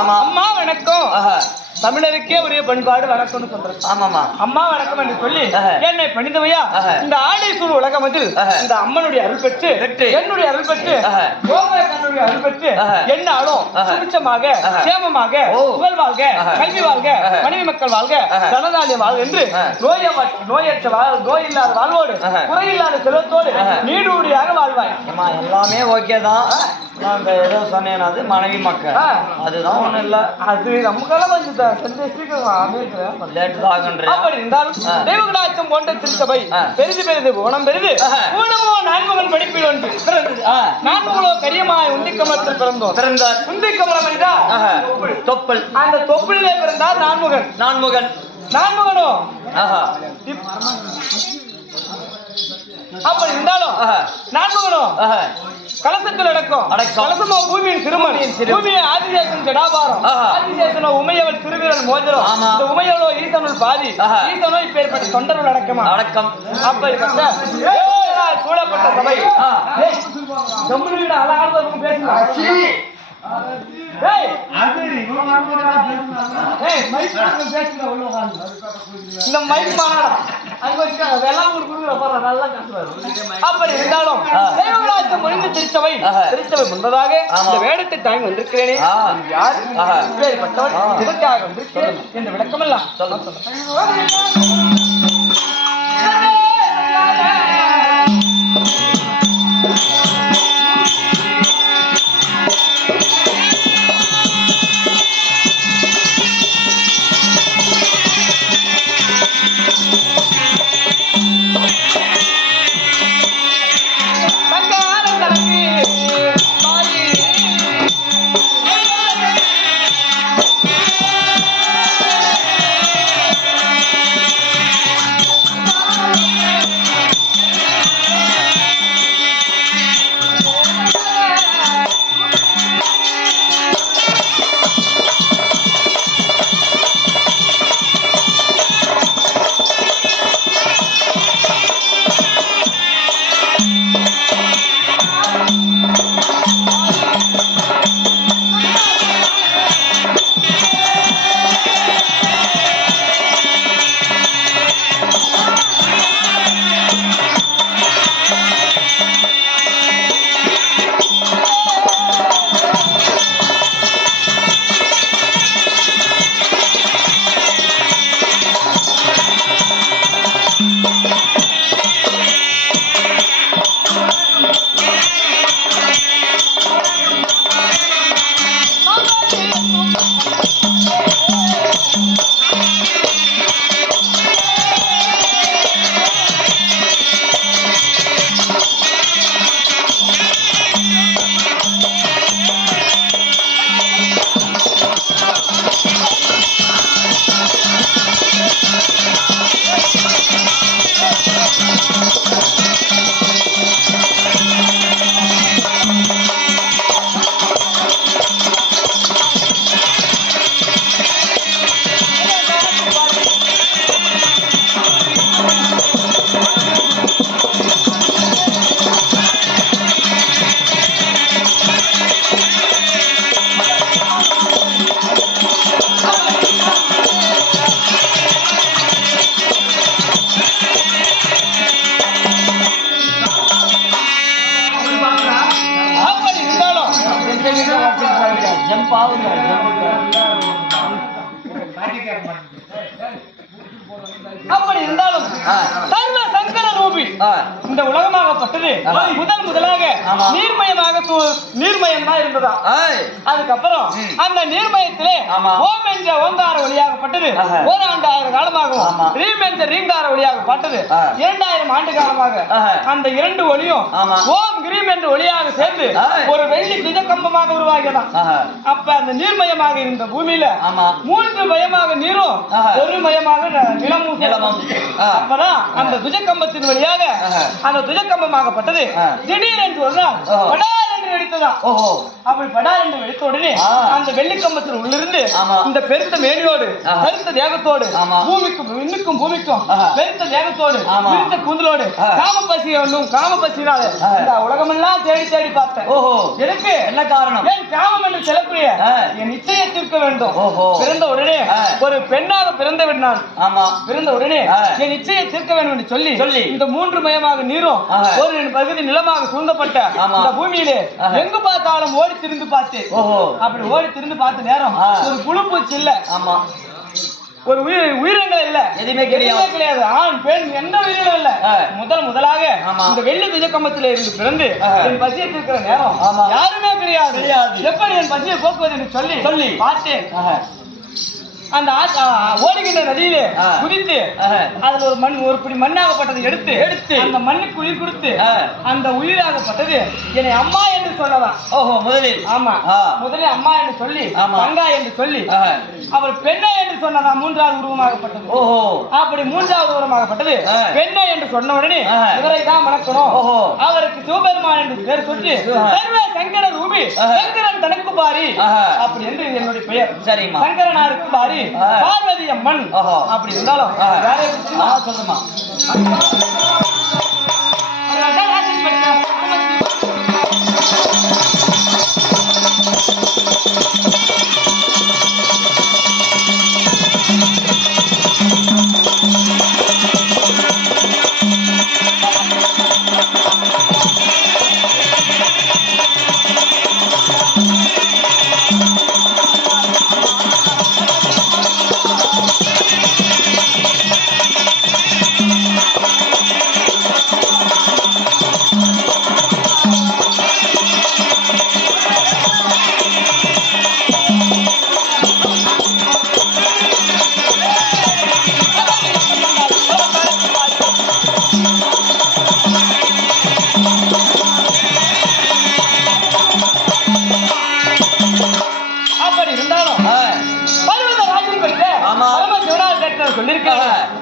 அம்மா வணக்கம். தமிழருக்கே ஒரே பண்பாடு வணக்கம்னு சொல்றேன். ஆமாமா, அம்மா வணக்கம் என்று சொல்லி என்னை பணிந்தவையா இந்த ஆடேசூர் உலகம் வந்து இந்த அம்மனுடைய அருள் பெற்று என்னுடைய அருள் பெற்று கோபுரனுடைய அருள் பெற்று என்னாலும் சுபிட்சமாக சேமமாக புகழ் வாழ்க, கல்வி வாழ்க, மனைவி மக்கள் வாழ்க, தனதாலிய வாழ்க என்று நோயற்ற நோய் இல்லாத வாழ்வோடு குறையில்லாத செல்வத்தோடு நீடூடியாக வாழ்வாய். எல்லாமே ஓகே தான். அந்த ஏதோ சொன்னேன், அது மனைவி மக்கள், அதுதான் ஒண்ணும் இல்ல. அது நமக்கெல்லாம் கொஞ்சம் தெய்வகடாட்சம் போன்ற திருச்சபை பெரிது பெரிது ஓணம் பெரிது ஊனமோ நான்முகன் படிப்பில் ஒன்று பிறந்தது. நான்முகளோ கரியமாய் உந்திக்கமலத்தில் பிறந்தோம். பிறந்தார் உந்திக்கமலம் என்றால் தொப்பல். அந்த தொப்பலிலே பிறந்தார் நான்முகன். நான்முகனோ அப்படி இருந்தாலும் நான்முகனோ கலசத்தில் அடக்கம். கலசமோ பூமியின் திருமணி, பூமியை ஆதிசேஷன் ஜடாபாரம், ஆதிசேஷனோ உமையவள் திருவிரல் மோதிரம், இந்த உமையவளோ ஈசனுள் பாதி, ஈசனோ இப்பேற்பட்ட தொண்டர்கள் அடக்கம். அப்படிப்பட்ட சூழப்பட்ட சபை அழகாக பேசுகிறார். இந்த மைக் மாநாடா அப்படி இருந்தாலும் முடிந்து திருச்சபை முன்பதாக இந்த வேடத்தை தாங்கி வந்திருக்கிறேனே, யார் இப்பேற்பட்டவன், இதற்காக வந்திருக்கிறேன் என்ற விளக்கமெல்லாம் சொல்ல. அப்படி இருந்தாலும் சர்வ சங்கர ரூபி இந்த உலகமாகப்பட்டது முதலாக நீர்மயம் தான் இருந்ததா. அதுக்கப்புறம் அந்த நீர்மயத்திலே ஓம் என்ற ஓங்கார ஒளியாகப்பட்டது 1000 காலமாகவும் ரீம் என்ற ரீங்கார ஒளியாகப்பட்டது 2000 ஆண்டு காலமாக அந்த இரண்டு ஒளியும் ஓம் கிரீம் என்ற ஒளியாக சேர்ந்து ஒரு வெள்ளி திஜ கம்பமாக உருவாகியதான். அப்ப அந்த நீர்மயமாக இருந்த பூமியில 3 மயமாக நீரும் ஒரு மயமாக நிலமும். அப்பதான் அந்த துஜக்கம்பத்தின் வழியாக அந்த துஜக்கம்பமாகப்பட்டது திடீரென்று ஒரு நாள் என்று வெடித்ததான். ஓஹோ, அப்படி படார் என்று வெடித்த உடனே அந்த வெள்ளிக்கம்பத்தில் உள்ளிருந்து இந்த பெருத்த மேனியோடு பெருத்த தேகத்தோடு பூமிக்கும் விண்ணுக்கும் பூமிக்கும் பெருத்த தேகத்தோடு பெருத்த கூந்தலோடு காம பசியினால இந்த உலகமெல்லாம் தேடி தேடி பார்த்தேன். ஓஹோ, எனக்கு என்ன காரணம்? என் காமம் என்று செல்லக்கூடிய என் நிச்சயம் தீர்க்க வேண்டும். பிறந்த உடனே ஒரு பெண்ணாக பிறந்த விட்டான். ஆமா, பிறந்த உடனே என் நிச்சயம் தீர்க்க வேண்டும் என்று சொல்லி இந்த 3 மயமாக நீரும் ஒரு பகுதி நிலமாக சூழ்ந்தப்பட்ட இந்த பூமியிலே எங்கு பார்த்தாலும் ஓடி திரிந்து பார்த்தேன். அப்படி ஓடி திரிந்து பார்த்த நேரம் ஒரு புழுப்பூச்சி இல்ல, ஆமா, ஒரு உயிரினங்கள் இல்ல, எதுவுமே கிடையாது. ஆண் பெண் எந்த உயிரினம் இல்ல. முதலாக இந்த வெள்ளி துஜக்கம்பத்தில இருந்து பிறந்து என் பசியை தீர்க்கிற நேரம் யாருமே கிடையாது. எப்படி என் பசியை போக்குவது என்று சொல்லி பார்த்தேன். அந்த ஓடுகின்ற நதியிலே குதித்து அதுல ஒரு பிடி மண்ணாகப்பட்டதை எடுத்து அந்த மண்ணுக்கு உயிர் கொடுத்து அந்த உயிராகப்பட்டது என்னை அம்மா என்று சொல்லலாம். ஓஹோ, முதலில் ஆமா, முதலில் அம்மா என்று சொல்லி மங்கா என்று சொல்லி அவர் பெண்ணை என்று சொன்னதான் 3வது உருவமாகப்பட்டது. ஓஹோ, அப்படி 3வது உருவமாகப்பட்டது பெண்ணை என்று சொன்ன உடனே இவரை தான் வளர்க்கணும். அவருக்கு சிவபெருமான் என்று பேர் சொல்லி சர்வ சங்கர ரூபி சங்கரன் தனக்கு பாரி அப்படி என்று என்னுடைய பெயர். சரிம்மா, சங்கரனாருக்கு பாரி பார்வதி அம்மன். அப்படி இருந்தாலும் சொல்லுமா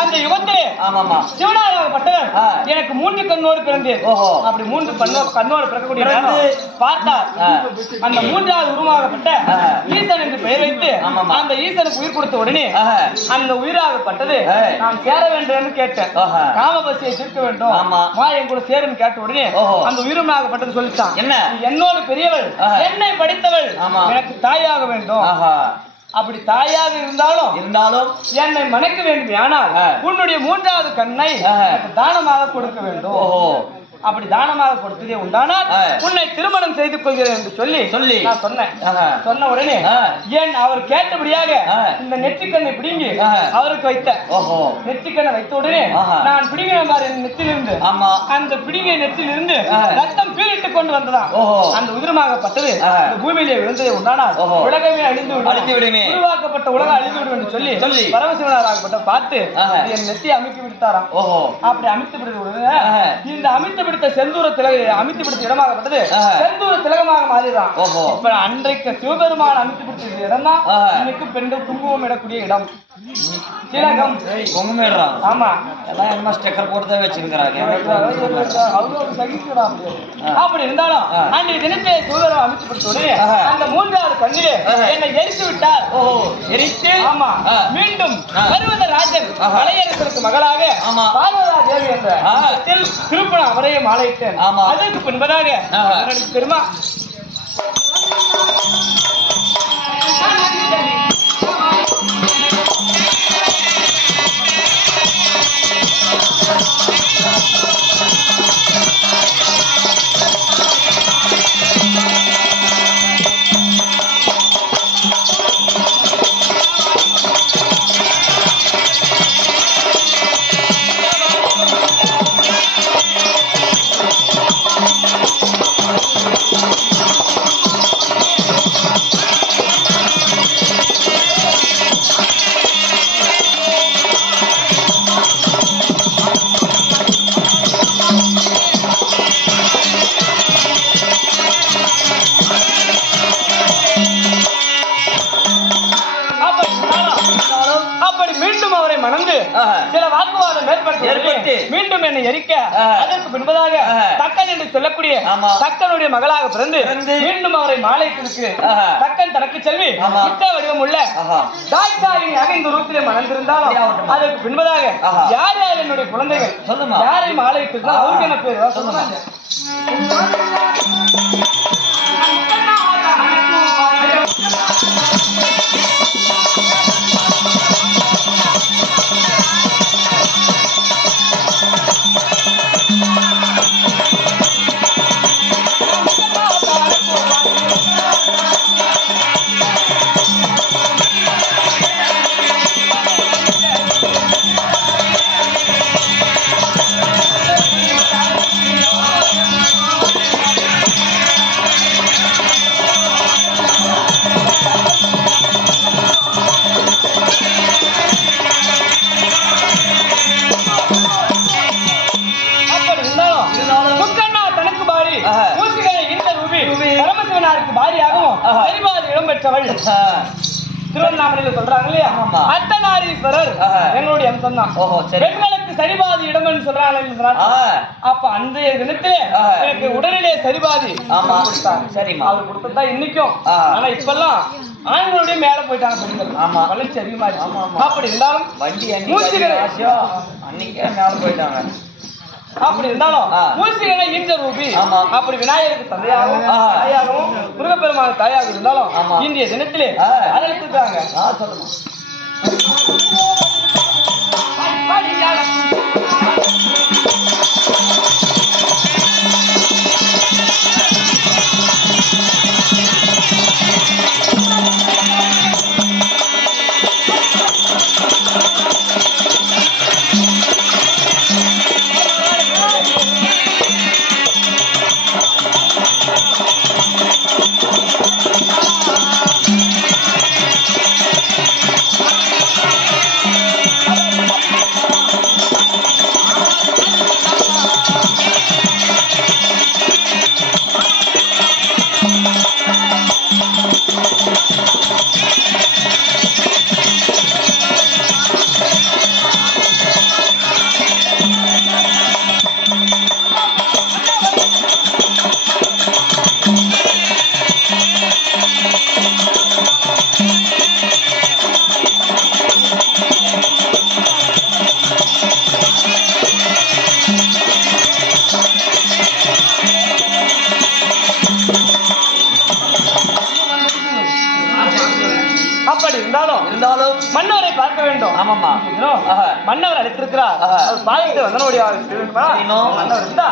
அந்த யுகத்திலே சிவனாகப்பட்டவர் எனக்கு 3 கண்ணோடு பிறந்தேன். அப்படி 3 கண்ணோடு பிறக்கக்கூடிய பார்த்தார். அந்த 3வது உருவமாகப்பட்ட ஈசன் என்று பெயர் வைத்து அந்த ஈசனுக்கு உயிர் கொடுத்த உடனே அந்த உயிராகப்பட்டது நான் சேர வேண்டும் என்று கேட்டேன். காமபசியை தீர்க்க வேண்டும், மா என் கூட சேருன்னு கேட்ட உடனே அந்த உயிரினமாகப்பட்டது சொல்லிட்டான், என்ன என்னோடு பெரியவள், என்னை படித்தவள், எனக்கு தாயாக வேண்டும். அப்படி தாயாக இருந்தாலும் என்னை மணக்க வேண்டும். ஆனால் உன்னுடைய 3வது கண்ணை தானமாக கொடுக்க வேண்டும். அப்படி தானமாக கொடுத்ததே உண்டானால் உன்னை திருமணம் செய்து கொள்கிறேன் என்று சொல்லி நான் சொன்னேன். சொன்ன உடனே ஏன் அவர் கேட்டபடியாக இந்த நெற்றிக்கண்ணை பிடுங்கி அவருக்கு வைத்த நெற்றிக்கண்ணை வைத்த உடனே நான் பிடிங்கிற மாதிரி நெற்றிலிருந்து அந்த பிடிங்கிய நெற்றிலிருந்து ரத்தம் பீரிட்டுக் கொண்டு வந்ததான் அந்த உதிரமாகப்பட்டது பூமியிலே விழுந்ததே உண்டானால் உலகமே அழிந்து விடுமே, உருவாக்கப்பட்ட உலகம் அழிந்து விடும் என்று சொல்லி பரமசிவனாராகப்பட்ட பார்த்து என் நெற்றியை அமைத்து விடுத்தாராம். அப்படி அமைத்து விடுத்த உடனே இந்த அமைத்து செந்தூர திலக அமைத்து பிடித்த இடமாகப்பட்டது செந்தூர திலகமாக மாறிதான். இப்ப அன்றைக்கு சிவபெருமான் அமைத்து பிடிச்ச இடம் தான் இன்னைக்கு பெண்கள் குங்குமம் இடக்கூடிய இடம். திலகம் குங்குமம். ஆமா, எல்லாம் என்ன ஸ்டிக்கர் போட்டு தான் வச்சிருக்கிறாங்க. அப்படி இருந்தாலும் அன்றைய தினத்தை சிவபெருமான் அமைத்து பிடிச்ச உடனே அந்த 3வது கண்ணிலே என்னை எரித்து விட்டார். எரித்து ஆமா மீண்டும் பர்வத ராஜன் மலையரசருக்கு மகளாக பார்வதா தேவி என்ற திருப்பணம் அவரையே மாலையிட்டேன். அதற்கு பின்பதாக பெருமா மீண்டும் என்னை எரிக்க அதற்கு பின்பதாக தக்கன் என்று சொல்லக்கூடிய தக்கனுடைய மகளாக பிறந்து மீண்டும் அவரை மாலைக்கு தக்கன் தனக்கு செல்வி சித்த வடிவம் உள்ள தாய்ச்சாயின் இந்த ரூபிலே மணந்திருந்தாலும் அதற்கு பின்பதாக யார் யார் என்னுடைய குழந்தைகள் யாரை மாலையிட்டு அவருக்கு என்ன பேர் சொல்லுவாங்க. திருவண்ணாமலையில் சொல்றாங்க இல்லையா அர்த்தநாரீஸ்வரர் எங்களுடைய அம்சம் தான். பெண்களுக்கு சரிபாதி இடம்னு சொல்றாங்க. அப்ப அந்த தினத்திலே எனக்கு உடலிலே சரிபாதி அவர் கொடுத்ததா இன்னைக்கும். ஆனா இப்பெல்லாம் ஆண்களுடைய மேல போயிட்டாங்க பெண்கள் வளர்ச்சி அதிகமா இருக்கு. அப்படி இருந்தாலும் வண்டி அன்னைக்கே மேல போயிட்டாங்க. அப்படி இருந்தாலும் மூசிகளை ஈன்ற ரூபி அப்படி விநாயகருக்கு தந்தையாகவும் தாயாகவும் முருகப்பெருமான தாயாக இருந்தாலும் இன்றைய தினத்திலே அழைத்துட்டாங்க. சொல்லணும் இருந்தாலும் மன்னவரை பார்க்க வேண்டும். ஆமாமா மன்னவர் அழைத்திருக்கிறார். பாயத்தை வந்தனுடைய மன்னவர் இருந்தா